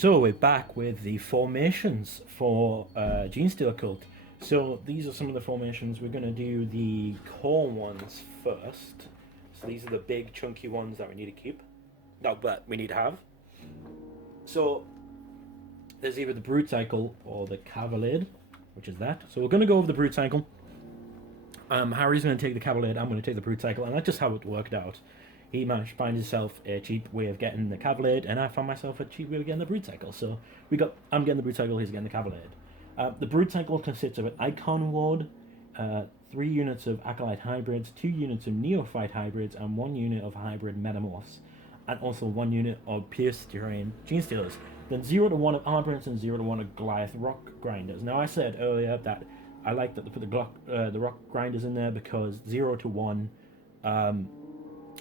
So we're back with the formations for Genestealer Cult. So these are some of the formations. We're going to do the core ones first. So these are the big chunky ones that we need to keep. No, but we need to have. So there's either the Brood Cycle or the Cavalier, which is that. So we're going to go over the Brood Cycle. Harry's going to take the Cavalier, I'm going to take the Brood Cycle, and that's just how it worked out. He managed to find himself a cheap way of getting the Cavalier, and I found myself a cheap way of getting the Brood Cycle. So I'm getting the Brood Cycle, he's getting the Cavalier. The Brood Cycle consists of an Icon Ward, 3 units of Acolyte Hybrids, 2 units of Neophyte Hybrids, and 1 unit of Hybrid Metamorphs, and also 1 unit of Pierce Terrain Genestealers. Then 0 to 1 of Arborants and 0 to 1 of Goliath Rock Grinders. Now I said earlier that I like that they put the Rock Grinders in there because 0 to 1...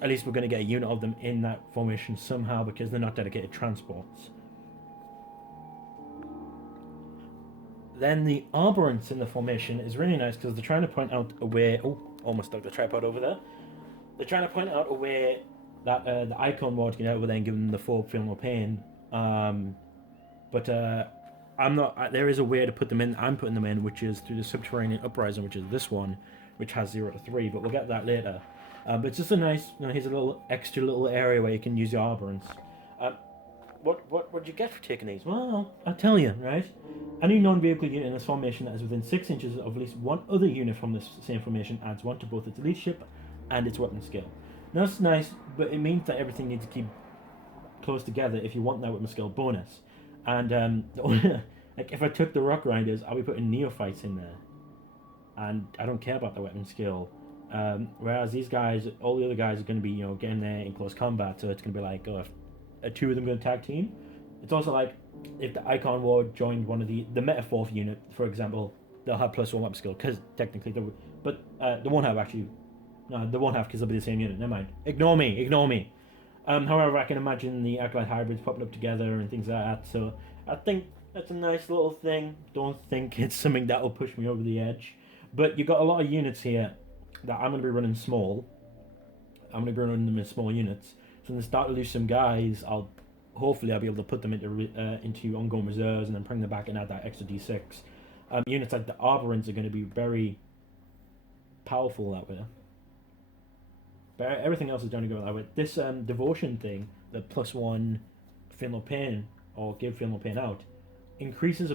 at least we're going to get a unit of them in that formation somehow because they're not dedicated transports. Then the Arborants in the formation is really nice because they're trying to point out a way... Oh, almost stuck the tripod over there. They're trying to point out a way that the Icon Ward can get over there and give them the 4 Feel No Pain. But I'm not... there is a way to put them in. I'm putting them in, which is through the Subterranean Uprising, which is this one, which has 0 to 3, but we'll get that later. But it's just a nice, here's a little extra little area where you can use your Arborants. What'd you get for taking these? Well, I'll tell you, right? Any non-vehicle unit in this formation that is within 6 inches of at least one other unit from this same formation adds 1 to both its leadership and its weapon skill. Now that's nice, but it means that everything needs to keep close together if you want that weapon skill bonus. And like if I took the Rock Grinders, I'll be putting Neophytes in there. And I don't care about the weapon skill. Whereas these guys, all the other guys are going to be, getting there in close combat, so it's going to be like, are 2 of them going to tag team? It's also like, if the Icon Ward joined one of the Metaphor unit, for example, they'll have +1 weapon skill, because technically they would, but they won't have actually, no, they won't have because they'll be the same unit, never mind. Ignore me. However, I can imagine the Acolyte Hybrids popping up together and things like that, so I think that's a nice little thing. Don't think it's something that will push me over the edge. But you've got a lot of units here that I'm going to be running small. I'm going to be running them in small units. So when they start to lose some guys, hopefully I'll be able to put them into ongoing reserves and then bring them back and add that extra D6. Units like the Arborants are going to be very powerful that way. But everything else is going to go that way. This Devotion thing, the +1 Feel No Pain, or give Feel No Pain out, increases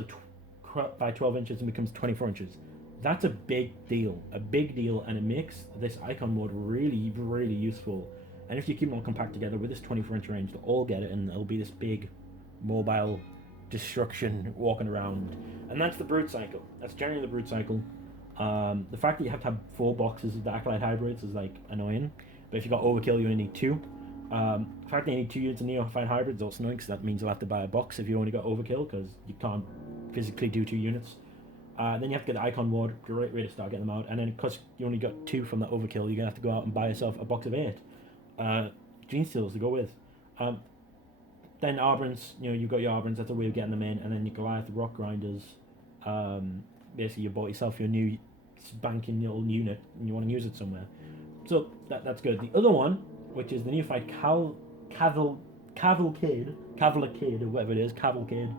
by 12 inches and becomes 24 inches. That's a big deal, and it makes this Icon Mode really, really useful. And if you keep them all compact together with this 24-inch range, they'll all get it, and it'll be this big, mobile destruction walking around. And that's the Brood Cycle. That's generally the Brood Cycle. The fact that you have to have 4 boxes of the Acolyte Hybrids is, annoying. But if you got Overkill, you only need 2. The fact that you need 2 units of Neophyte Hybrids is also annoying, because that means you'll have to buy a box if you only got Overkill, because you can't physically do 2 units. Then you have to get the Icon Ward, great way to start getting them out. And then because you only got 2 from that Overkill, you're going to have to go out and buy yourself a box of 8 Genestealers to go with. Then Arborants, you've got your Arborants, that's a way of getting them in. And then your Goliath Rock Grinders, basically you bought yourself your new spanking little unit and you want to use it somewhere. So that's good. The other one, which is the Neophyte Cavalcade, or whatever it is, Cavalcade,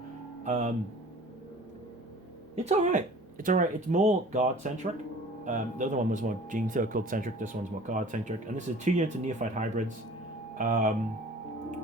it's alright. It's more guard-centric. The other one was more Genestealer Cult-centric. This one's more guard-centric. And this is 2 units of Neophyte Hybrids,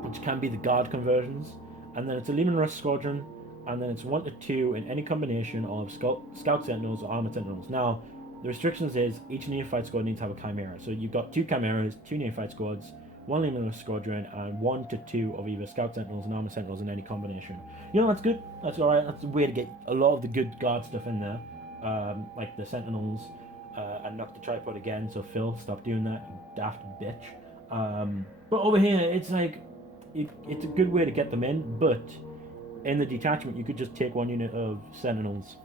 which can be the guard conversions. And then it's a Leman Russ Squadron. And then it's 1 to 2 in any combination of Scout Sentinels or Armored Sentinels. Now, the restrictions is each Neophyte squad needs to have a Chimera. So you've got 2 Chimeras, 2 Neophyte squads, 1 Leman Russ Squadron, and 1 to 2 of either Scout Sentinels and Armored Sentinels in any combination. That's good. That's alright. That's a way to get a lot of the good guard stuff in there. Like the Sentinels. And knock the tripod again, so Phil, stop doing that, you daft bitch. But over here, it's like, it's a good way to get them in, but in the detachment, you could just take 1 unit of Sentinels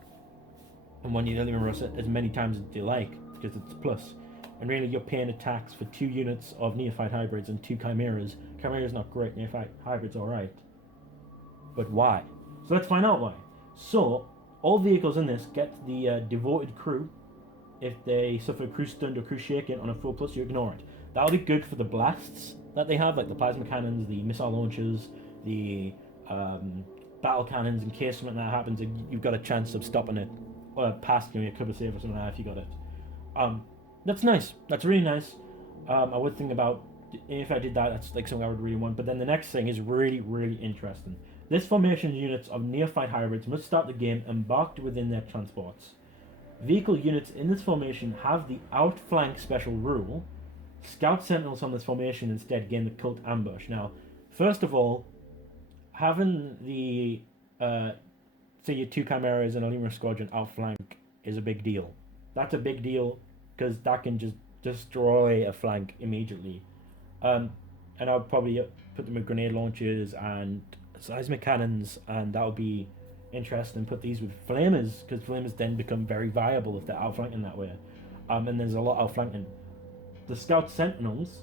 and 1 unit of Leman Russ as many times as you like, because it's plus. And really, you're paying attacks for 2 units of Neophyte Hybrids and 2 Chimeras. Chimera's not great, Neophyte Hybrid's alright. But why? So let's find out why. So, all vehicles in this get the Devoted Crew. If they suffer crew stunned or crew shaken on a 4+, you ignore it. That'll be good for the blasts that they have, like the plasma cannons, the missile launchers, the battle cannons in case something that happens. You've got a chance of stopping it, or past your cover save or something like that if you got it. That's nice. That's really nice. I would think about if I did that. That's like something I would really want. But then the next thing is really, really interesting. This formation's units of neophyte hybrids must start the game embarked within their transports. Vehicle units in this formation have the outflank special rule. Scout sentinels on this formation instead gain the cult ambush. Now, first of all, having the say your 2 chimeras and a lemur squadron outflank is a big deal. That's a big deal because that can just destroy a flank immediately. And I'll probably put them with grenade launchers and seismic cannons, and that would be interesting. Put these with flamers because flamers then become very viable if they're outflanking that way. And there's a lot outflanking. The scout sentinels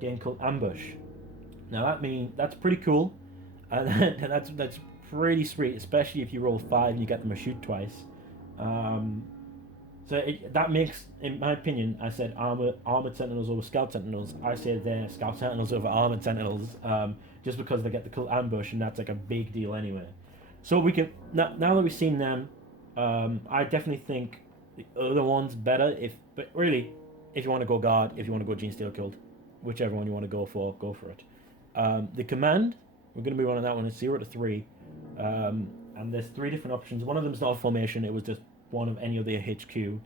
gain called ambush. Now that's pretty cool, and that's pretty sweet, especially if you roll 5 and you get them to shoot twice. That makes, in my opinion, I said armored sentinels over scout sentinels. I say they're scout sentinels over armored sentinels, just because they get the cool ambush, and that's like a big deal anyway. So we can now that we've seen them, I definitely think the other one's better. But really, if you want to go guard, if you want to go Genestealer Cult, whichever one you want to go for it. The command, we're going to move on that one. It's 0 to 3, and there's 3 different options. One of them is not a formation. It was just one of any of the HQ.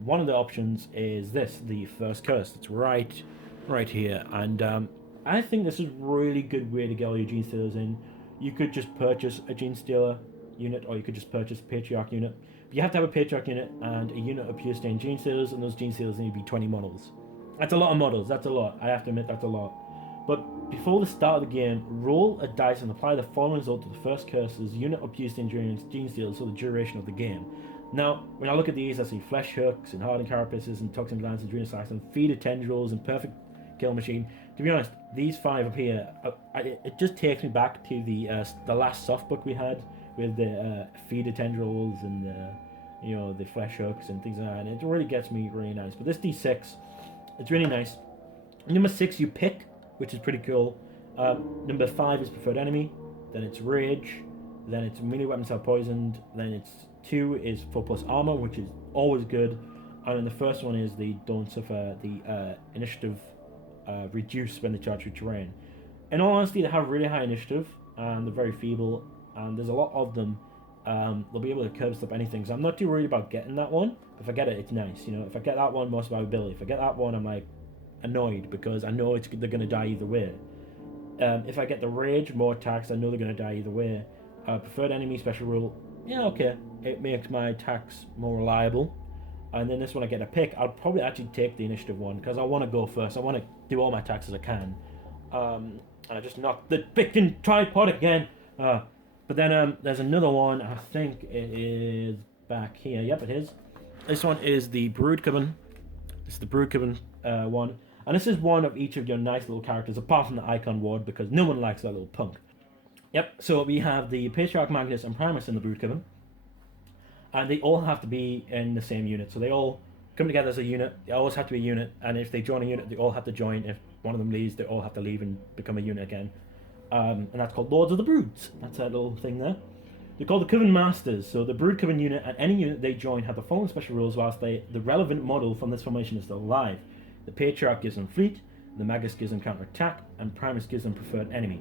One of the options is this, the first curse. It's right here, and I think this is a really good way to get all your Genestealers in. You could just purchase a Genestealer unit, or you could just purchase a Patriarch unit. But you have to have a Patriarch unit and a unit of pure stain Genestealers, and those Genestealers need to be 20 models. That's a lot of models. That's a lot. I have to admit, that's a lot. But before the start of the game, roll a dice and apply the following result to the first curse's unit of pure stain Genestealers for the duration of the game. Now, when I look at these, I see flesh hooks and hardened carapaces and toxin glands and adrenal and feeder tendrils and perfect kill machine. To be honest, these 5 up here, it just takes me back to the last soft book we had with the feeder tendrils and the flesh hooks and things like that. And it really gets me really nice. But this D6, it's really nice. Number 6 you pick, which is pretty cool. Number 5 is preferred enemy. Then it's rage. Then it's melee weapons have poisoned. Then it's 2 is 4+ armor, which is always good. And then the first one is the don't suffer the initiative reduce when they charge through terrain. In all honesty, they have really high initiative and they're very feeble, and there's a lot of them. They'll be able to curb stop anything, so I'm not too worried about getting that one. If I get it, it's nice. If I get that one, more survivability. If I get that one, I'm like annoyed because I know they're going to die either way. If I get the rage, more attacks, I know they're going to die either way. Preferred enemy special rule, yeah, okay, it makes my attacks more reliable. And then this one I get a pick, I'll probably actually take the initiative one because I want to go first. I want to do all my attacks as I can. And I just knocked the freaking tripod again. But then there's another one. I think it is back here. Yep, it is. This one is the Brood Coven. This is the Brood Coven one. And this is one of each of your nice little characters, apart from the Icon Ward, because no one likes that little punk. Yep, so we have the Patriarch, Magnus, and Primus in the Brood Coven. And they all have to be in the same unit. So they all come together as a unit. They always have to be a unit. And if they join a unit, they all have to join. If one of them leaves, they all have to leave and become a unit again. And that's called Lords of the Broods. That's that little thing there. They're called the Coven Masters. So the Brood Coven unit and any unit they join have the following special rules whilst the relevant model from this formation is still alive. The Patriarch gives them fleet, the Magus gives them counter-attack, and Primus gives them preferred enemy.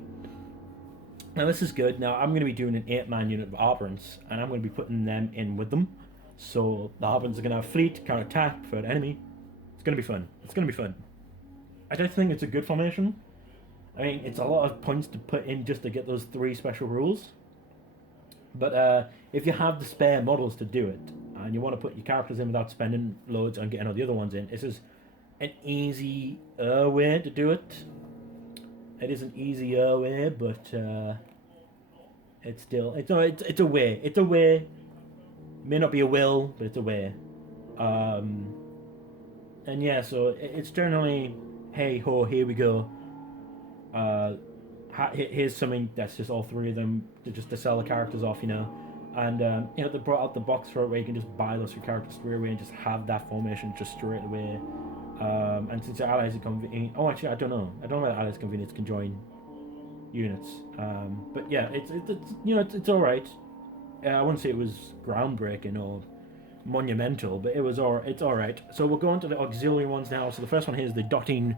Now this is good. Now I'm going to be doing an 8-man unit of Arborants, and I'm going to be putting them in with them. So the Arborants are going to have fleet, counter-attack, preferred enemy. It's going to be fun. It's going to be fun. I don't think it's a good formation. I mean, it's a lot of points to put in just to get those 3 special rules. But if you have the spare models to do it, and you want to put your characters in without spending loads on getting all the other ones in, this is an easier way to do it. It is an easier way, but it's still it's a way. It's a way. It may not be a will, but it's a way. And yeah, so it's generally, hey ho, here we go. Here's something that's just all 3 of them to sell the characters off, And they brought out the box for it where you can just buy those 3 characters straight away and just have that formation just straight away. And since your allies are convenient, actually I don't know whether allies convenience can join units. But yeah, it's you know it's all right. I wouldn't say it was groundbreaking or monumental, but it's all right. So we'll go on to the auxiliary ones now. So the first one here is the dotting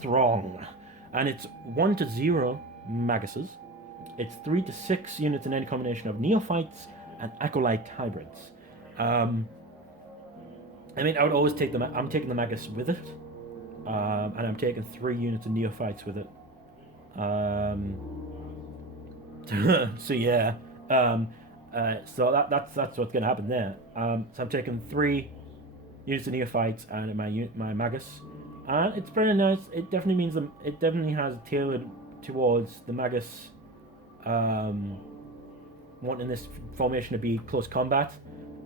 throng, and it's 1 to 0 Maguses. It's 3 to 6 units in any combination of neophytes and acolyte hybrids. I mean, I would always take the. I'm taking the Magus with it, and I'm taking 3 units of neophytes with it. So yeah, so that's what's gonna happen there. So I'm taking 3 units of neophytes and my Magus, and it's very nice. It definitely means it definitely has tailored towards the Magus, wanting this formation to be close combat.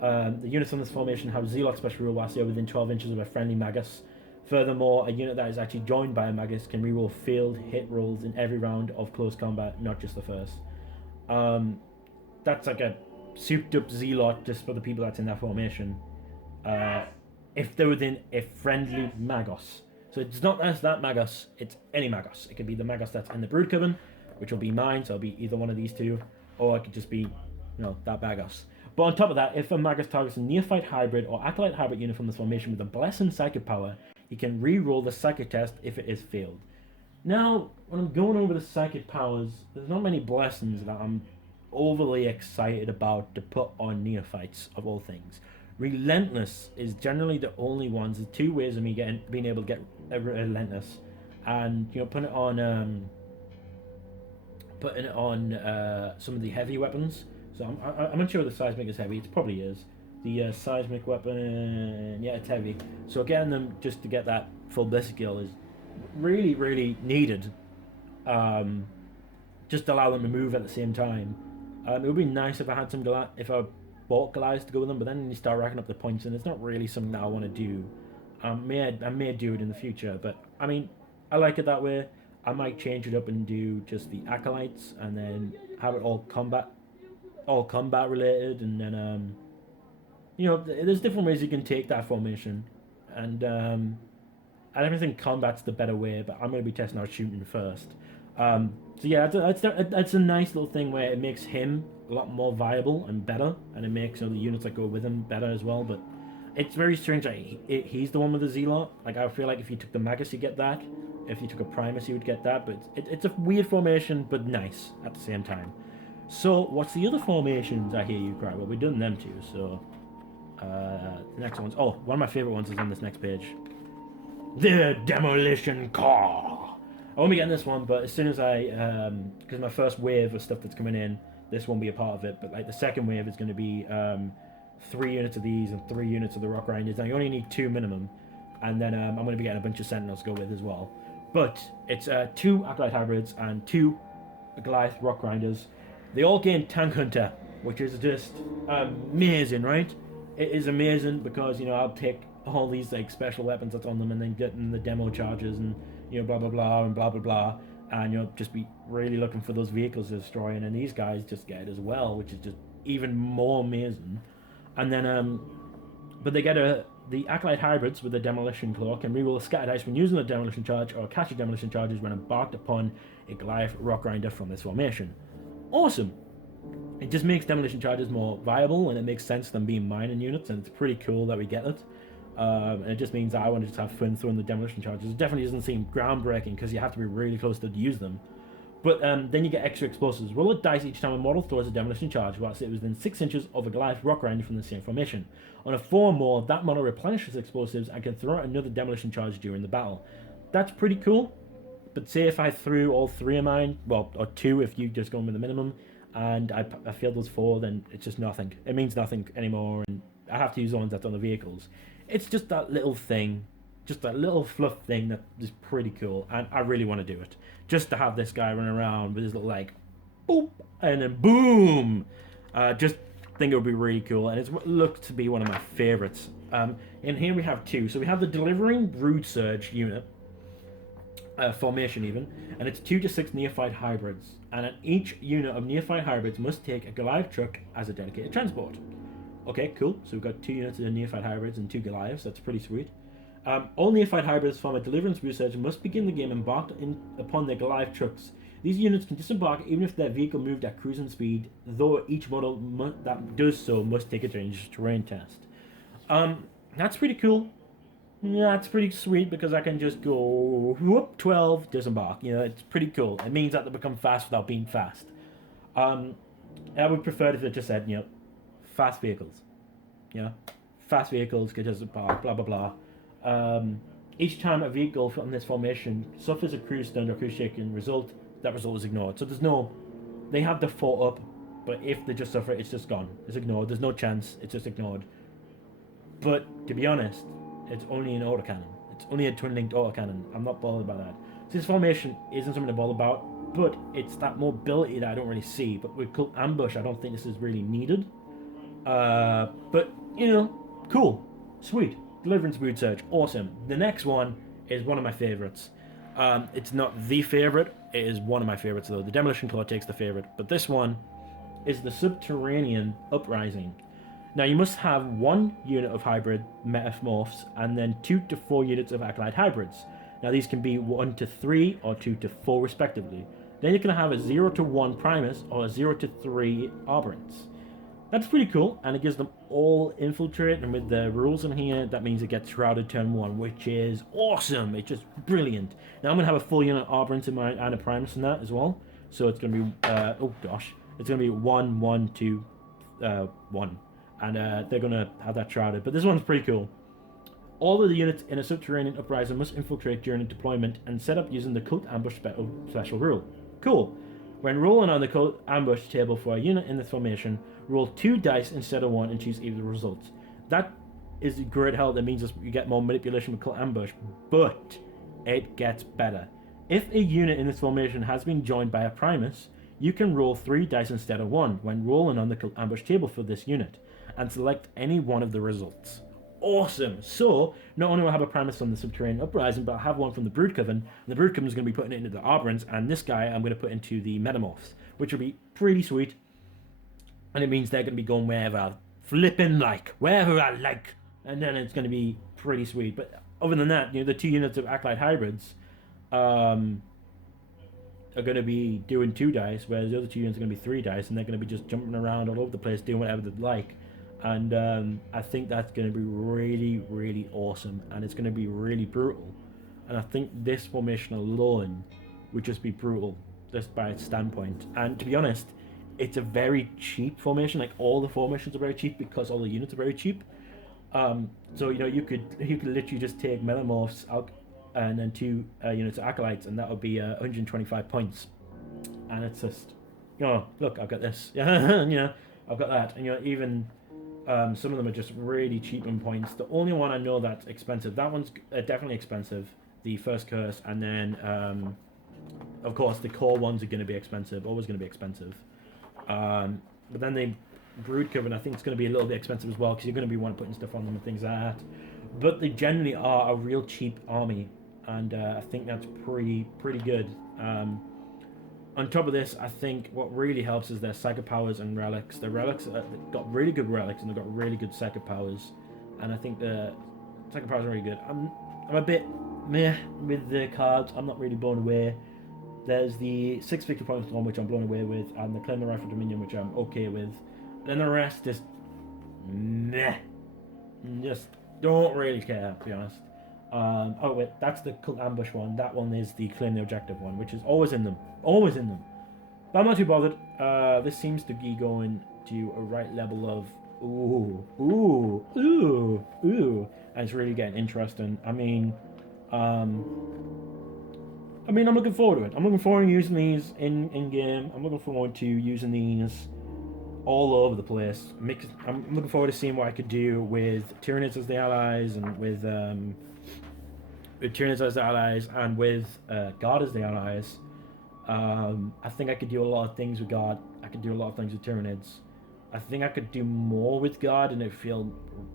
The units on this formation have Zealot special rule whilst they are within 12 inches of a friendly Magus. Furthermore, a unit that is actually joined by a Magus can reroll failed hit rolls in every round of close combat, not just the first. That's like a souped up Zealot just for the people that's in that formation. If they're within a friendly Magos. So it's not just that Magos, it's any Magos. It could be the Magos that's in the Brood Coven, which will be mine, so it'll be either one of these two, or it could just be, that Magos. But on top of that, if a Magus targets a Neophyte Hybrid or Acolyte Hybrid unit from this formation with a Blessing Psychic power, he can re-roll the Psychic test if it is failed. Now, when I'm going over the Psychic powers, there's not many Blessings that I'm overly excited about to put on Neophytes, of all things. Relentless is generally the only ones. There's 2 ways of me being able to get Relentless, and putting it on some of the heavy weapons. So I'm not sure the Seismic is heavy. It probably is. The Seismic weapon, yeah, it's heavy. So getting them just to get that full Blessed skill is really, really needed. Just to allow them to move at the same time. It would be nice if I had some if I bought Goliaths to go with them, but then you start racking up the points, and it's not really something that I want to do. I may do it in the future, but I mean, I like it that way. I might change it up and do just the Acolytes, and then have it all combat related, and then there's different ways you can take that formation, and I don't think combat's the better way, but I'm going to be testing out shooting first. So yeah, it's a nice little thing where it makes him a lot more viable and better, and it makes the units that go with him better as well. But it's very strange that he's the one with the Zealot. Like, I feel like if you took the Magus, you get that. If you took a Primus, you would get that. But it's a weird formation, but nice at the same time. So, what's the other formations, I hear you cry? Well, we've done them too, so... the next ones... Oh, one of my favourite ones is on this next page. The Demolition Core! I won't be getting this one, but as soon as because my first wave of stuff that's coming in, this won't be a part of it, but like the second wave is going to be 3 units of these and 3 units of the Rock Grinders, and you only need 2 minimum, and then I'm going to be getting a bunch of Sentinels to go with as well. But it's 2 Acolyte Hybrids and 2 Goliath Rock Grinders. They all gain Tank Hunter, which is just amazing, right? It is amazing because, I'll take all these like special weapons that's on them and then get in the demo charges and, blah, blah, blah, and blah, blah, blah. And, just be really looking for those vehicles to destroy. And these guys just get it as well, which is just even more amazing. And then, but they get the Acolyte Hybrids with the Demolition Claw can reroll a Scatter Dice when using a Demolition Charge or catch Demolition Charges when embarked upon a Goliath Rock Grinder from this formation. Awesome. It just makes Demolition Charges more viable, and it makes sense them being mining units, and it's pretty cool that we get it. And it just means that I want to just have fun throwing the Demolition Charges. It definitely doesn't seem groundbreaking because you have to be really close to use them. But then you get extra explosives. Roll a dice each time a model throws a Demolition Charge whilst it was within 6 inches of a Goliath Rock Grinder from the same formation. On a 4 or more, that model replenishes explosives and can throw out another Demolition Charge during the battle. That's pretty cool. But say if I threw all 3 of mine, well, or 2 if you just go with the minimum, and I failed those 4, then it's just nothing. It means nothing anymore, and I have to use the ones that's on the vehicles. It's just that little thing, just that little fluff thing that is pretty cool, and I really want to do it. Just to have this guy run around with his little, like, boop, and then boom! Just think it would be really cool, and it's looked to be one of my favourites. And here we have 2. So we have the Delivering Brood Surge unit, formation even, and it's 2 to 6 Neophyte Hybrids, and each unit of Neophyte Hybrids must take a Goliath truck as a dedicated transport. Okay, cool. So we've got 2 units of Neophyte Hybrids and 2 Goliaths. That's pretty sweet. Only fight hybrids from a Deliverance research must begin the game embarked upon their Goliath trucks. These units can disembark even if their vehicle moved at cruising speed, though each model that does so must take a dangerous terrain test. That's pretty cool. Yeah, that's pretty sweet because I can just go whoop 12 disembark. You know, it's pretty cool. It means that they become fast without being fast. I would prefer if it just said, you know, fast vehicles. You know, fast vehicles could disembark. Blah blah blah. Each time a vehicle from this formation suffers a cruise stun or cruise shaking result, that result is ignored. So there's no, they have the fort up, but if they just suffer it, it's just gone. It's ignored. There's no chance. It's just ignored. But to be honest, it's only an autocannon. It's only a twin-linked autocannon. I'm not bothered by that. So this formation isn't something to bother about, but it's that mobility that I don't really see. But with Cult Ambush, I don't think this is really needed. But, you know, cool. Sweet. Deliverance Brood Surge. Awesome. The next one is one of my favorites. It's not the favorite. It is one of my favorites, though. The Demolition Claw takes the favorite. But this one is the Subterranean Uprising. Now, you must have 1 unit of hybrid metamorphs and then 2 to 4 units of acolyte hybrids. Now, these can be 1 to 3 or 2 to 4, respectively. Then you can have a 0 to 1 Primus or a 0 to 3 Arborants. That's pretty cool, and it gives them all infiltrate, and with the rules in here, that means it gets shrouded turn 1, which is awesome. It's just brilliant. Now, I'm going to have a full unit Arborant in my and a Primus in that as well. So it's going to be, oh gosh, it's going to be 1, 1, 2, 1. And they're going to have that shrouded. But this one's pretty cool. All of the units in a Subterranean Uprising must infiltrate during deployment and set up using the Cult Ambush special rule. Cool. When rolling on the Cult Ambush table for a unit in this formation, roll 2 dice instead of 1 and choose either results. That is a great help. That means you get more manipulation with Cult Ambush, but it gets better. If a unit in this formation has been joined by a Primus, you can roll 3 dice instead of 1 when rolling on the Cult Ambush table for this unit, and select any one of the results. Awesome! So, not only will I have a Primus from the Subterranean Uprising, but I'll have one from the Brood Coven, and the Brood Coven is going to be putting it into the Arborants, and this guy I'm going to put into the Metamorphs, which will be pretty sweet, and it means they're going to be going wherever I flipping like, wherever I like, and then it's going to be pretty sweet. But other than that, you know, the 2 units of Acolyte Hybrids are going to be doing 2 dice, whereas the other 2 units are going to be 3 dice, and they're going to be just jumping around all over the place, doing whatever they like. And I think that's going to be really, really awesome, and it's going to be really brutal. And I think this formation alone would just be brutal, just by its standpoint. And to be honest, it's a very cheap formation. Like, all the formations are very cheap because all the units are very cheap. So, you know, you could literally just take Metamorphs out and then 2 units of Acolytes, and that would be 125 points. And it's just, you know, look, I've got this. Yeah, you know, I've got that. And, you know, even some of them are just really cheap in points. The only one I know that's expensive, that one's definitely expensive, the First Curse, and then, of course, the core ones are going to be expensive, always going to be expensive. But then the Brood Coven, I think it's going to be a little bit expensive as well, because you're going to be wanting putting stuff on them and things like that. But they generally are a real cheap army, and I think that's pretty good. On top of this, I think what really helps is their Psychic Powers and Relics. The Relics they've got really good Relics, and they've got really good Psychic Powers. And I think the Psychic Powers are really good. I'm a bit meh with the cards. I'm not really blown away. There's the 6 victory points one, which I'm blown away with, and the Claim the Rifle Dominion, which I'm okay with. Then the rest just meh. Just don't really care, to be honest. Oh wait, that's the Cult Ambush one. That one is the Claim the Objective one, which is always in them. Always in them. But I'm not too bothered. This seems to be going to a right level of ooh, and it's really getting interesting. I mean, I'm looking forward to it. I'm looking forward to using these in game. I'm looking forward to using these all over the place. I'm looking forward to seeing what I could do with Tyranids as the allies, and with Tyranids as the allies, and with God as the allies. I think I could do a lot of things with God. I could do a lot of things with Tyranids. I think I could do more with God, and I feel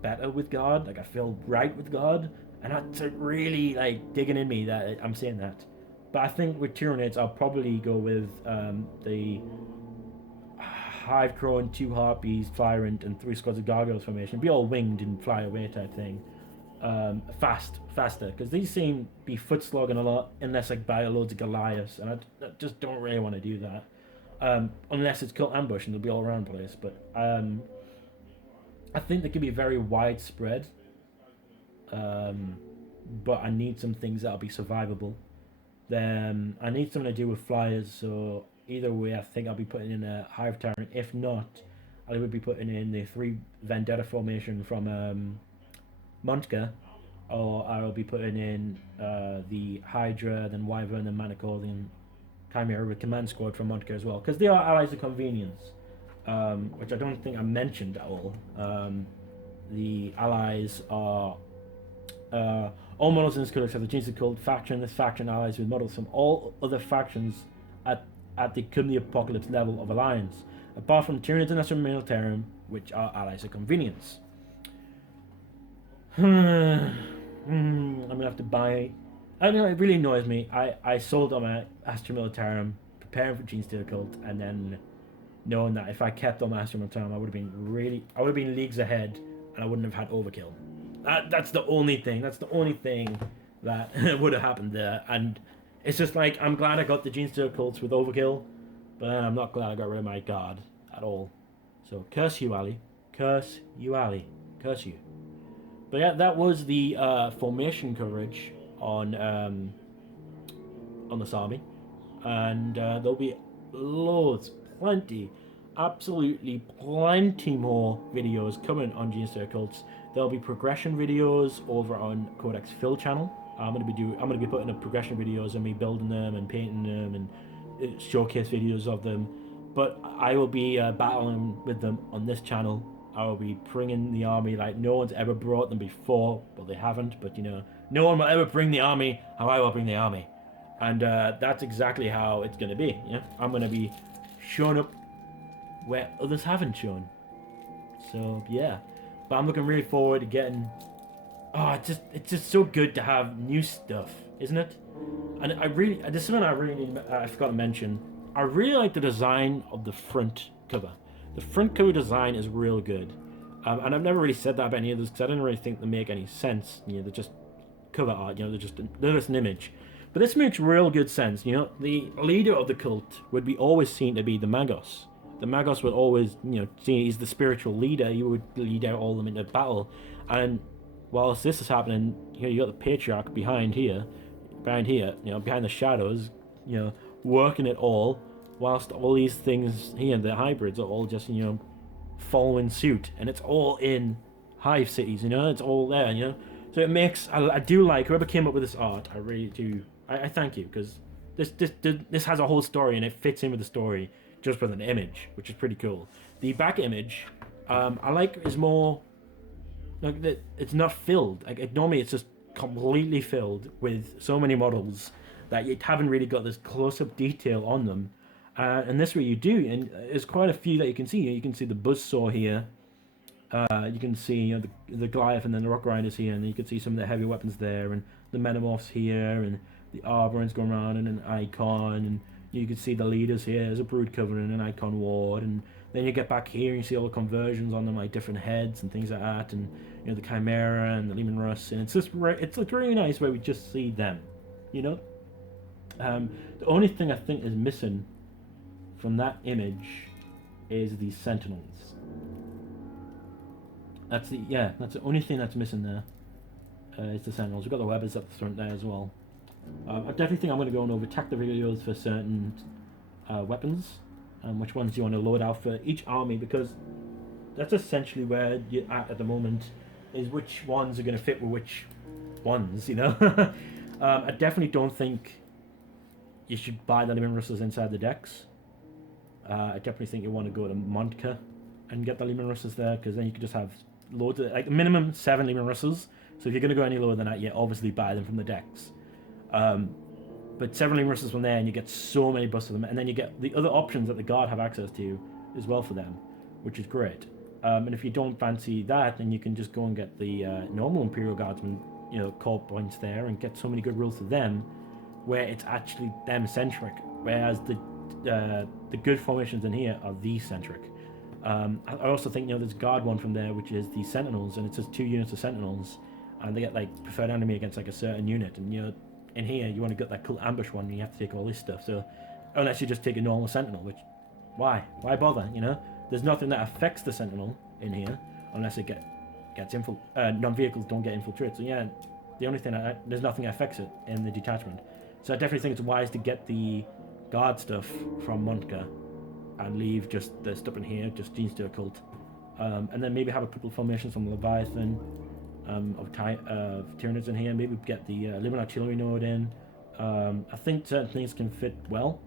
better with God. Like, I feel right with God, and that's really like digging in me that I'm saying that. But I think with Tyranids, I'll probably go with the Hive Crone, 2 Harpies, Flyrant, and 3 squads of Gargoyles formation. Be all winged and fly away type thing. faster, because these seem to be foot slogging a lot unless I buy loads of Goliaths, and I just don't really want to do that. Unless it's cult ambush and they'll be all around the place. But I think they could be very widespread. But I need some things that'll be survivable. Then I need something to do with flyers. So either way, I think I'll be putting in a Hive Tyrant. If not, I would be putting in the 3 Vendetta formation from Montka, or I'll be putting in the Hydra, then Wyvern, then Manicore, then Chimera with Command Squad from Montka as well, because they are allies of convenience, which I don't think I mentioned at all. The allies are all models in this codex have the Genestealer cult faction. This faction allies with models from all other factions at the Come the Apocalypse level of alliance, apart from Tyranids and Astra Militarum, which are allies of convenience. I'm gonna have to buy. I don't know, it really annoys me. I sold on my Astra Militarum, preparing for Genestealer cult, and then knowing that if I kept on my Astra Militarum, I would have been leagues ahead, and I wouldn't have had overkill. That's the only thing. That's the only thing that would have happened there, and it's just like I'm glad I got the Genestealer cults with overkill, but I'm not glad I got rid of my guard at all. So curse you, Ali. Curse you, Ali. Curse you. But yeah, that was the formation coverage on this army, and there'll be loads, absolutely plenty more videos coming on Genestealer cults. There'll be progression videos over on Codex Phil channel. I'm gonna be putting up progression videos of me building them and painting them and showcase videos of them. But I will be battling with them on this channel. I will be bringing the army like no one's ever brought them before. Well, they haven't, but no one will ever bring the army how I will bring the army. And that's exactly how it's going to be. Yeah, I'm going to be showing up where others haven't shown. So, yeah. But I'm looking really forward to getting... Oh, it's just so good to have new stuff, isn't it? And this is something I forgot to mention. I really like the design of the front cover. The front cover design is real good, and I've never really said that about any of this because I didn't really think they make any sense. They're just cover art. They're just an image. But this makes real good sense. The leader of the cult would be always seen to be the Magos. The Magos would always, seen he's the spiritual leader. He would lead out all of them into battle. And whilst this is happening, you got the patriarch behind here, behind the shadows, working it all. Whilst all these things here, the hybrids, are all just, following suit. And it's all in hive cities, it's all there, So it makes, I do like, whoever came up with this art, I really do, I thank you, because this has a whole story, and it fits in with the story, just with an image, which is pretty cool. The back image, I like, is more, like, it's not filled. Like, normally it's just completely filled with so many models that you haven't really got this close-up detail on them. And this way you do, and there's quite a few that you can see. You can see the Buzzsaw here. You can see the Goliath and then the Rock Riders here, and you can see some of the heavy weapons there, and the Metamorphs here, and the Arborans going around, and an Icon, and you can see the leaders here. There's a Brood Coven and an Icon Ward, and then you get back here and you see all the conversions on them, like different heads and things like that, and the Chimera and the Leman Russ, and it's like really nice where we just see them, The only thing I think is missing from that image is the Sentinels. That's the only thing that's missing there. Is the Sentinels. We've got the Webbers up the front there as well. I definitely think I'm going to go over tactical videos for certain weapons, which ones you want to load out for each army, because that's essentially where you're at the moment, is which ones are going to fit with which ones, I definitely don't think you should buy the Leman Russes inside the decks. I definitely think you want to go to Montka and get the Leman Russes there, because then you can just have loads of, like, minimum 7 Leman Russes. So if you're going to go any lower than that, you obviously buy them from the decks. But 7 Leman Russes from there, and you get so many busts of them, and then you get the other options that the guard have access to as well for them, which is great. And if you don't fancy that, then you can just go and get the normal Imperial Guardsmen, core points there, and get so many good rules for them, where it's actually them-centric, whereas the good formations in here are these-centric. I also think, there's a guard one from there, which is the Sentinels, and it's just 2 units of Sentinels. and they get like preferred enemy against like a certain unit, and you're in here you want to get that cool ambush one, and you have to take all this stuff. So unless you just take a normal sentinel, which why bother? You know, there's nothing that affects the sentinel in here unless it gets non-vehicles don't get infiltrated. So yeah, the only thing there's nothing that affects it in the detachment. So I definitely think it's wise to get the guard stuff from Monka and leave just the stuff in here, just Genestealer cult, and then maybe have a couple of formations from Leviathan, of Tyranids in here. Maybe get the Living Artillery node in. I think certain things can fit well.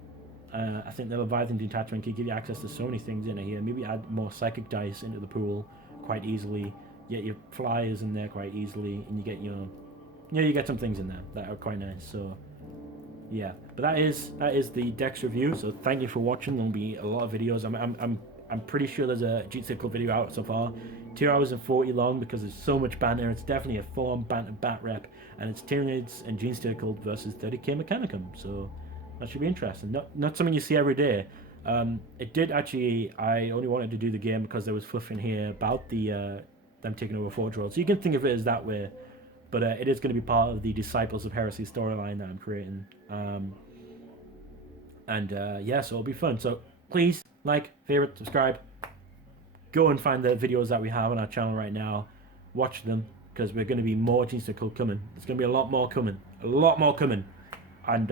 I think the Leviathan detachment can give you access to so many things in here. Maybe add more psychic dice into the pool quite easily. Get your flyers in there quite easily, and you get you get some things in there that are quite nice. So yeah, but that is the Dex review. So thank you for watching. There'll be a lot of videos. I'm pretty sure there's a Genestealer video out so far. 2 hours and 40 long because there's so much banter. It's definitely a full-on banter Batrep, and it's Tyranids and Genestealer cult versus 30k Mechanicum. So that should be interesting. Not something you see every day. It did actually. I only wanted to do the game because there was fluff in here about the them taking over Forge World. So you can think of it as that way. But it is going to be part of the Disciples of Heresy storyline that I'm creating. Yeah, so it'll be fun. So please like, favorite, subscribe. Go and find the videos that we have on our channel right now. Watch them, because we're going to be more Genestealer cult coming. There's going to be a lot more coming. A lot more coming. And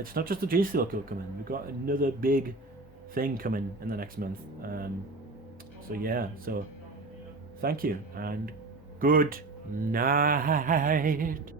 it's not just the Genestealer cult coming. We've got another big thing coming in the next month. So yeah, so thank you and good night.